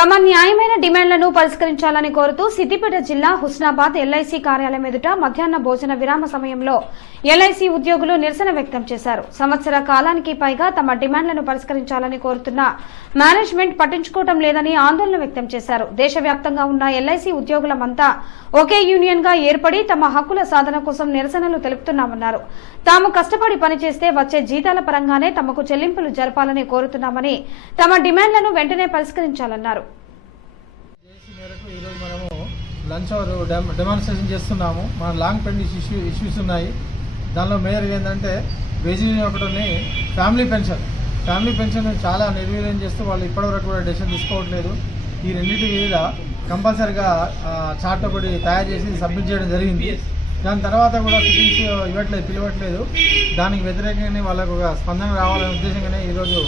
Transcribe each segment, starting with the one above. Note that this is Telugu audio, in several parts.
తమ న్యాయమైన డిమాండ్లను పరిష్కరించాలని కోరుతూ సిద్దిపేట జిల్లా హుస్నాబాద్ ఎల్ఐసి కార్యాలయం ఎదుట మధ్యాహ్న భోజన విరామ సమయంలో ఎల్ఐసి ఉద్యోగులు నిరసన వ్యక్తం చేశారు. సంవత్సర కాలానికి పైగా తమ డిమాండ్లను పరిష్కరించాలని కోరుతున్న మేనేజ్మెంట్ పట్టించుకోవడం లేదని ఆందోళన వ్యక్తం చేశారు. దేశవ్యాప్తంగా ఉన్న ఎల్ఐసి ఉద్యోగులమంతా ఒకే యూనియన్ గా ఏర్పడి తమ హక్కుల సాధన కోసం నిరసనలు తెలుపుతున్నామన్నారు. తాము కష్టపడి పనిచేస్తే వచ్చే జీతాల పరంగానే తమకు చెల్లింపులు జరపాలని కోరుతున్నామని, తమ డిమాండ్లను వెంటనే పరిష్కరించాలన్నారు. లంచ్ అవర్ డెమాన్స్ట్రేషన్ చేస్తున్నాము. మన లాంగ్ పెండింగ్ ఇష్యూస్ ఉన్నాయి. దానిలో మేజర్ ఏంటంటే వేజ్ ఒకటి ఫ్యామిలీ పెన్షన్ చాలా నిర్వీర్యం చేస్తూ వాళ్ళు ఇప్పటివరకు కూడా డెసిషన్ తీసుకోవట్లేదు. ఈ రెండింటి మీద కంపల్సరిగా చార్ట్ ఒకటి తయారు చేసి సబ్మిట్ చేయడం జరిగింది. దాని తర్వాత కూడా సిట్టింగ్స్ పిలవట్లేదు. దానికి వ్యతిరేకంగానే వాళ్ళకు ఒక స్పందన రావాలనే ఉద్దేశంగానే ఈరోజు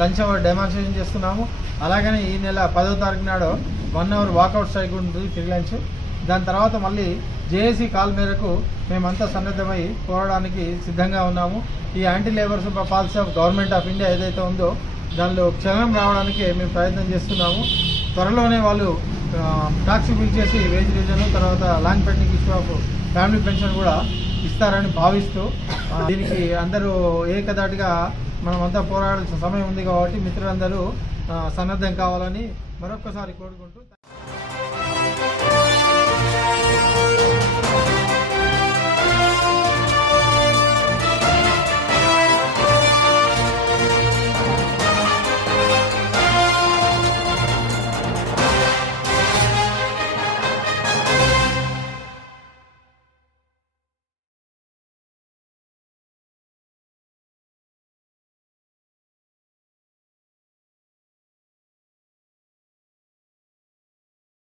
లంచ్ అవర్ డెమాన్స్ట్రేషన్ చేస్తున్నాము. అలాగనే ఈ నెల 10వ తారీఖు నాడు 1 అవర్ వాకౌట్ స్ట్రైక్ ఉంటుంది, ఫ్రీ లంచ్. దాని తర్వాత మళ్ళీ జేఏసీ కాల్ మేరకు మేమంతా సన్నద్ధమై పోరాడానికి సిద్ధంగా ఉన్నాము. ఈ anti labours policy of government of India ఏదైతే ఉందో దానిలో క్షణం రావడానికి మేము ప్రయత్నం చేస్తున్నాము. త్వరలోనే వాళ్ళు టాక్స్ బిల్ చేసి వేజ్ రివిజన్, తర్వాత long pending issue of family pension కూడా ఇస్తారని భావిస్తూ దీనికి అందరూ ఏకదాటిగా మనమంతా పోరాడాల్సిన సమయం ఉంది కాబట్టి మిత్రులందరూ సన్నద్ధం కావాలని మరొక్కసారి కోరుకుంటూ